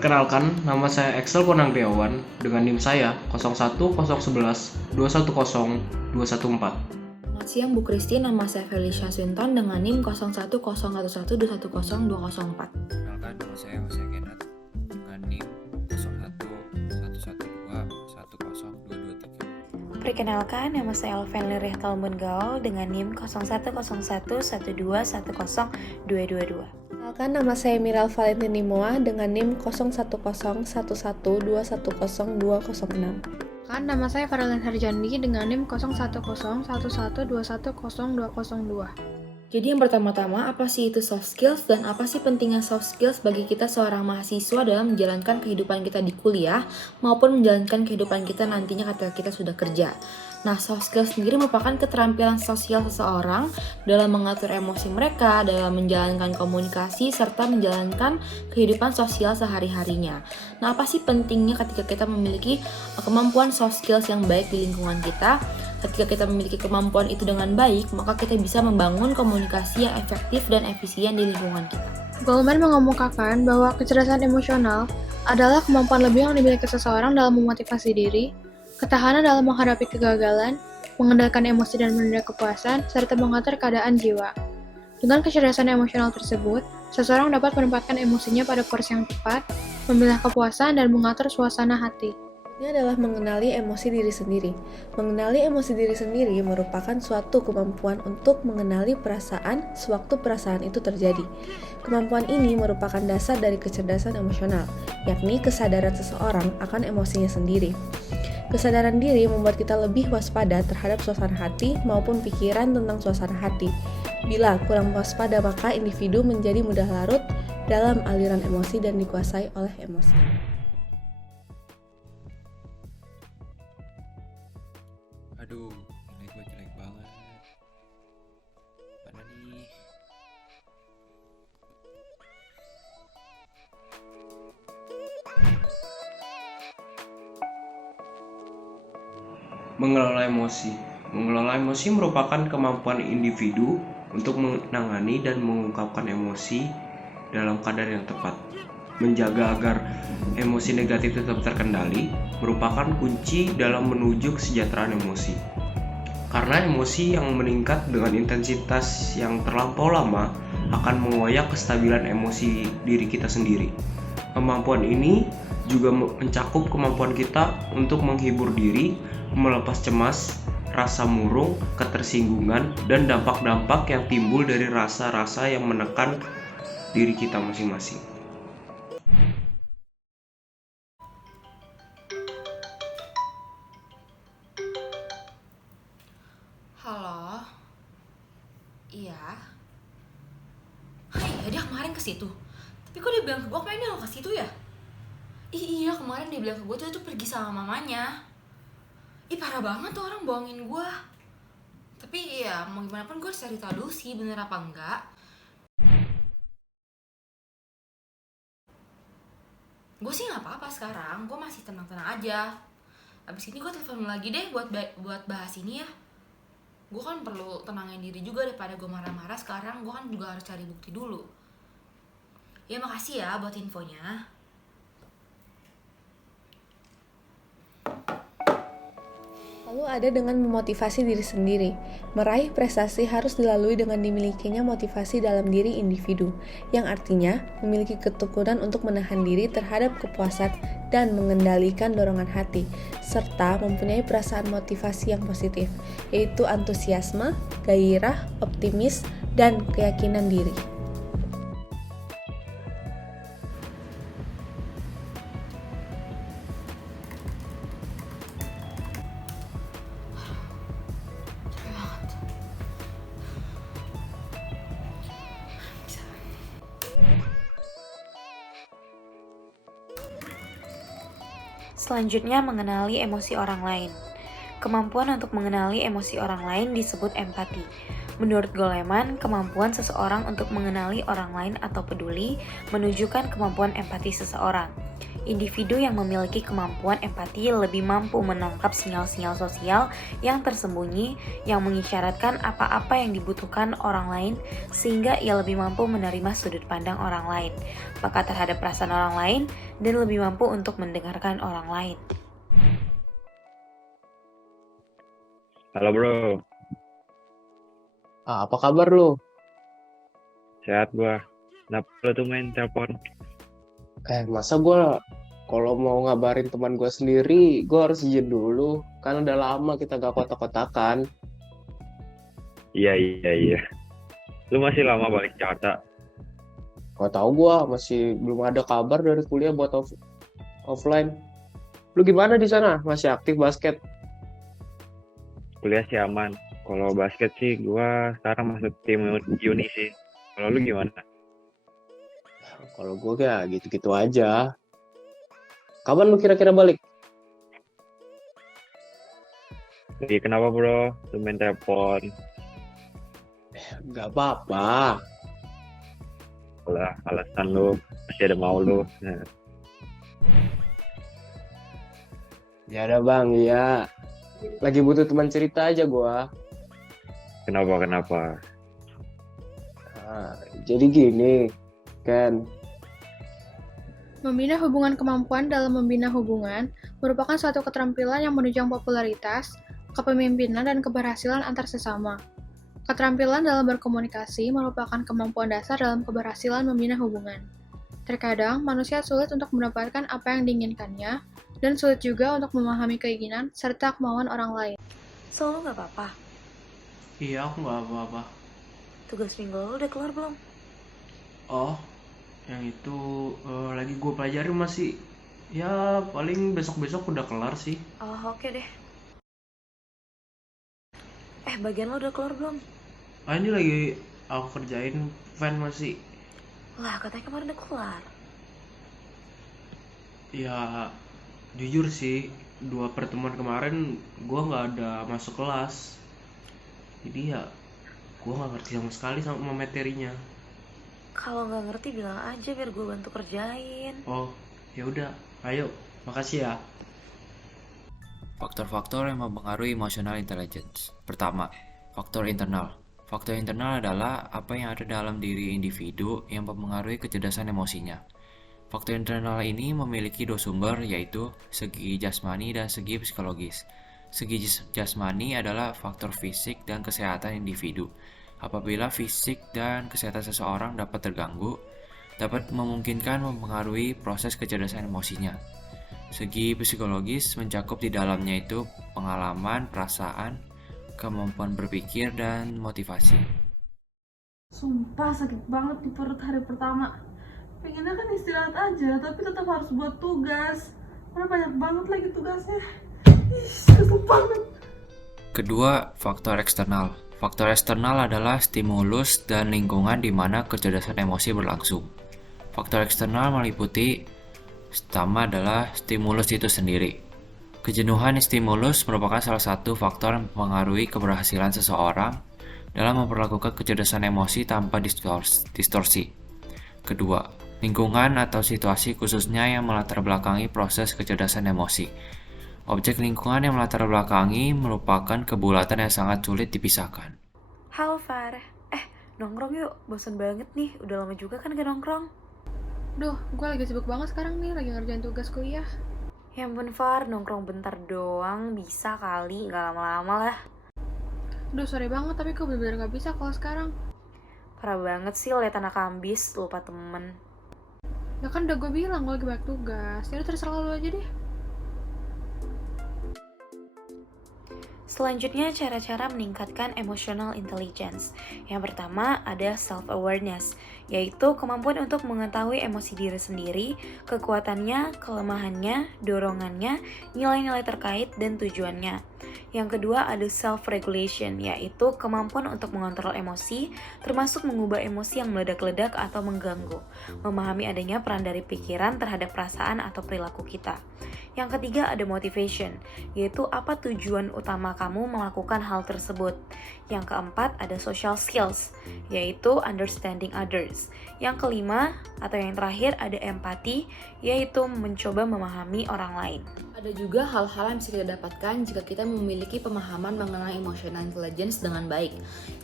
Perkenalkan, nama saya Excel Ponangriawan dengan NIM saya 010111 210 214. Selamat siang Bu Kristi, nama saya Felicia Swinton dengan NIM 010111210204. Perkenalkan, nama saya Masya Kenneth dengan NIM 011112102223. Perkenalkan, nama saya Alven Lirih Talmungaol dengan NIM 010112102222. Perkenalkan, nama saya Miral Valentini Moa dengan NIM 010111210206. Nama saya Faralin Harjandi dengan NIM 011112100202. Jadi yang pertama-tama, apa sih itu soft skills dan apa sih pentingnya soft skills bagi kita seorang mahasiswa dalam menjalankan kehidupan kita di kuliah maupun menjalankan kehidupan kita nantinya ketika kita sudah kerja. Nah, soft skills sendiri merupakan keterampilan sosial seseorang dalam mengatur emosi mereka, dalam menjalankan komunikasi, serta menjalankan kehidupan sosial sehari-harinya. Nah, apa sih pentingnya ketika kita memiliki kemampuan soft skills yang baik di lingkungan kita? Ketika kita memiliki kemampuan itu dengan baik, maka kita bisa membangun komunikasi yang efektif dan efisien di lingkungan kita. Goleman mengemukakan bahwa kecerdasan emosional adalah kemampuan lebih yang dimiliki seseorang dalam memotivasi diri, ketahanan dalam menghadapi kegagalan, mengendalikan emosi dan menunda kepuasan, serta mengatur keadaan jiwa. Dengan kecerdasan emosional tersebut, seseorang dapat menempatkan emosinya pada porsi yang tepat, memilah kepuasan, dan mengatur suasana hati. Ini adalah mengenali emosi diri sendiri. Mengenali emosi diri sendiri merupakan suatu kemampuan untuk mengenali perasaan sewaktu perasaan itu terjadi. Kemampuan ini merupakan dasar dari kecerdasan emosional, yakni kesadaran seseorang akan emosinya sendiri. Kesadaran diri membuat kita lebih waspada terhadap suasana hati maupun pikiran tentang suasana hati. Bila kurang waspada, maka individu menjadi mudah larut dalam aliran emosi dan dikuasai oleh emosi. Aduh, nilai gue jelek banget. Mana nih? Mengelola emosi. Mengelola emosi merupakan kemampuan individu untuk menangani dan mengungkapkan emosi dalam kadar yang tepat. Menjaga agar emosi negatif tetap terkendali merupakan kunci dalam menuju kesejahteraan emosi. Karena emosi yang meningkat dengan intensitas yang terlampau lama akan mengoyak kestabilan emosi diri kita sendiri. Kemampuan ini juga mencakup kemampuan kita untuk menghibur diri, melepas cemas, rasa murung, ketersinggungan, dan dampak-dampak yang timbul dari rasa-rasa yang menekan diri kita masing-masing. Halo? Iya? Iya, dia kemarin ke situ. Tapi kok dia bilang ke gue kemarin dia gak ke situ ya? Iya, kemarin dia bilang ke gue tuh pergi sama mamanya. Parah banget tuh orang bohongin gue. Tapi ya mau gimana pun gue harus cari tahu dulu sih bener apa enggak. Gue sih gak apa-apa sekarang, gue masih tenang-tenang aja. Abis ini gue telepon lagi deh buat bahas ini ya. Gue kan perlu tenangin diri juga daripada gue marah-marah sekarang. Gue kan juga harus cari bukti dulu. Ya makasih ya buat infonya. Lalu ada dengan memotivasi diri sendiri. Meraih prestasi harus dilalui dengan dimilikinya motivasi dalam diri individu, yang artinya memiliki ketekunan untuk menahan diri terhadap kepuasan dan mengendalikan dorongan hati, serta mempunyai perasaan motivasi yang positif, yaitu antusiasme, gairah, optimis, dan keyakinan diri. Selanjutnya, mengenali emosi orang lain. Kemampuan untuk mengenali emosi orang lain disebut empati. Menurut Goleman, kemampuan seseorang untuk mengenali orang lain atau peduli menunjukkan kemampuan empati seseorang. Individu yang memiliki kemampuan empati lebih mampu menangkap sinyal-sinyal sosial yang tersembunyi yang mengisyaratkan apa-apa yang dibutuhkan orang lain sehingga ia lebih mampu menerima sudut pandang orang lain, peka terhadap perasaan orang lain, dan lebih mampu untuk mendengarkan orang lain. Halo bro, Apa kabar lu? sehat gua. Kenapa lu tuh main telepon? Masa gue kalau mau ngabarin teman gue sendiri, gue harus izin dulu. Kan udah lama kita gak kotak-kotakan. Iya. Lu masih lama balik Jakarta? Gak tau gue, masih belum ada kabar dari kuliah buat offline. Lu gimana di sana? Masih aktif basket? Kuliah sih aman. Kalau basket sih gua sekarang masuk tim uni sih. Kalau lu gimana? Kalau gue ya gitu-gitu aja. Kapan lu kira-kira balik? Iya kenapa bro? Lu main telepon? Gak apa-apa. Lah alasan lu masih ada mau lu. Nah, Ya udah bang, iya. Lagi butuh teman cerita aja gue. kenapa? Jadi gini, Ken. Membina hubungan kemampuan dalam membina hubungan merupakan suatu keterampilan yang menunjang popularitas, kepemimpinan, dan keberhasilan antar sesama. Keterampilan dalam berkomunikasi merupakan kemampuan dasar dalam keberhasilan membina hubungan. Terkadang, manusia sulit untuk mendapatkan apa yang diinginkannya, dan sulit juga untuk memahami keinginan serta kemauan orang lain. So, lu gak apa-apa? Iya, aku gak apa-apa. Tugas minggu lu udah keluar belum? Oh, yang itu lagi gue pelajarin masih. Ya, paling besok-besok udah kelar sih. Oh, oke deh. Bagian lo udah keluar belum? Ini lagi aku kerjain fan masih. Lah, katanya kemarin udah keluar. Ya, jujur sih, 2 pertemuan kemarin gue nggak ada masuk kelas. Jadi ya, gue nggak ngerti sama sekali sama materinya. Kalau nggak ngerti bilang aja biar gue bantu kerjain. Oh, ya udah, ayo, makasih ya. Faktor-faktor yang mempengaruhi emotional intelligence. Pertama, faktor internal. Faktor internal adalah apa yang ada dalam diri individu yang mempengaruhi kecerdasan emosinya. Faktor internal ini memiliki 2 sumber, yaitu segi jasmani dan segi psikologis. Segi jasmani adalah faktor fisik dan kesehatan individu. Apabila fisik dan kesehatan seseorang dapat terganggu, dapat memungkinkan mempengaruhi proses kecerdasan emosinya. Segi psikologis mencakup di dalamnya itu pengalaman, perasaan, kemampuan berpikir, dan motivasi. Sumpah sakit banget di perut hari pertama. Pengennya kan istirahat aja, tapi tetap harus buat tugas. Karena banyak banget lagi tugasnya. Kesel banget. Kedua, faktor eksternal. Faktor eksternal adalah stimulus dan lingkungan di mana kecerdasan emosi berlangsung. Faktor eksternal meliputi pertama adalah stimulus itu sendiri. Kejenuhan stimulus merupakan salah satu faktor yang mempengaruhi keberhasilan seseorang dalam memperlakukan kecerdasan emosi tanpa distorsi. Kedua, lingkungan atau situasi khususnya yang melatar belakangi proses kecerdasan emosi. Objek lingkungan yang melatar belakangi merupakan kebulatan yang sangat sulit dipisahkan. Halo Far, nongkrong yuk, bosan banget nih, udah lama juga kan gak nongkrong. Duh, gue lagi sibuk banget sekarang nih, lagi ngerjain tugas kuliah. Ya ampun Far, nongkrong bentar doang, bisa kali, gak lama-lama lah. Duh, sorry banget, tapi gue bener-bener gak bisa kalau sekarang. Parah banget sih liat anak ambis, lupa temen. Ya kan udah gue bilang, gue lagi banyak tugas. Yaudah terserah lu aja deh. Selanjutnya, cara-cara meningkatkan emotional intelligence. Yang pertama ada self-awareness, yaitu kemampuan untuk mengetahui emosi diri sendiri, kekuatannya, kelemahannya, dorongannya, nilai-nilai terkait, dan tujuannya. Yang kedua ada self-regulation, yaitu kemampuan untuk mengontrol emosi, termasuk mengubah emosi yang meledak-ledak atau mengganggu, memahami adanya peran dari pikiran terhadap perasaan atau perilaku kita. Yang ketiga ada motivation, yaitu apa tujuan utama kamu kamu melakukan hal tersebut. Yang keempat ada social skills, yaitu understanding others. Yang kelima atau yang terakhir ada empati, yaitu mencoba memahami orang lain. Ada juga hal-hal yang bisa kita dapatkan jika kita memiliki pemahaman mengenai emotional intelligence dengan baik.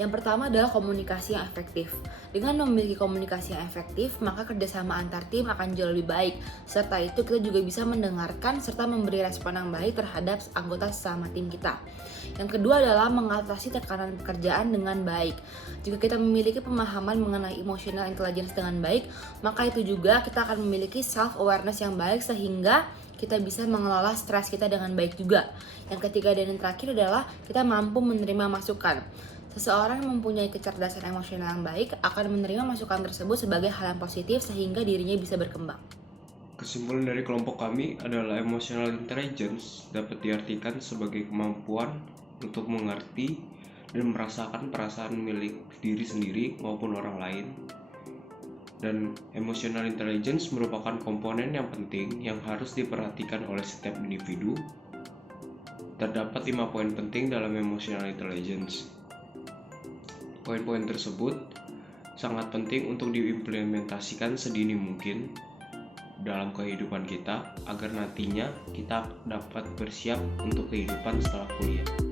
Yang pertama adalah komunikasi yang efektif. Dengan memiliki komunikasi yang efektif, maka kerjasama antar tim akan jauh lebih baik. Serta itu kita juga bisa mendengarkan serta memberi respon yang baik terhadap anggota sesama tim kita. Yang kedua adalah mengatasi tekanan pekerjaan dengan baik. Jika kita memiliki pemahaman mengenai emotional intelligence dengan baik, maka itu juga kita akan memiliki self-awareness yang baik sehingga kita bisa mengelola stres kita dengan baik juga. Yang ketiga dan yang terakhir adalah kita mampu menerima masukan. Seseorang yang mempunyai kecerdasan emosional yang baik akan menerima masukan tersebut sebagai hal yang positif sehingga dirinya bisa berkembang. Kesimpulan dari kelompok kami adalah emotional intelligence dapat diartikan sebagai kemampuan untuk mengerti dan merasakan perasaan milik diri sendiri maupun orang lain. Dan emotional intelligence merupakan komponen yang penting yang harus diperhatikan oleh setiap individu. Terdapat 5 poin penting dalam emotional intelligence. Poin-poin tersebut sangat penting untuk diimplementasikan sedini mungkin dalam kehidupan kita agar nantinya kita dapat bersiap untuk kehidupan setelah kuliah.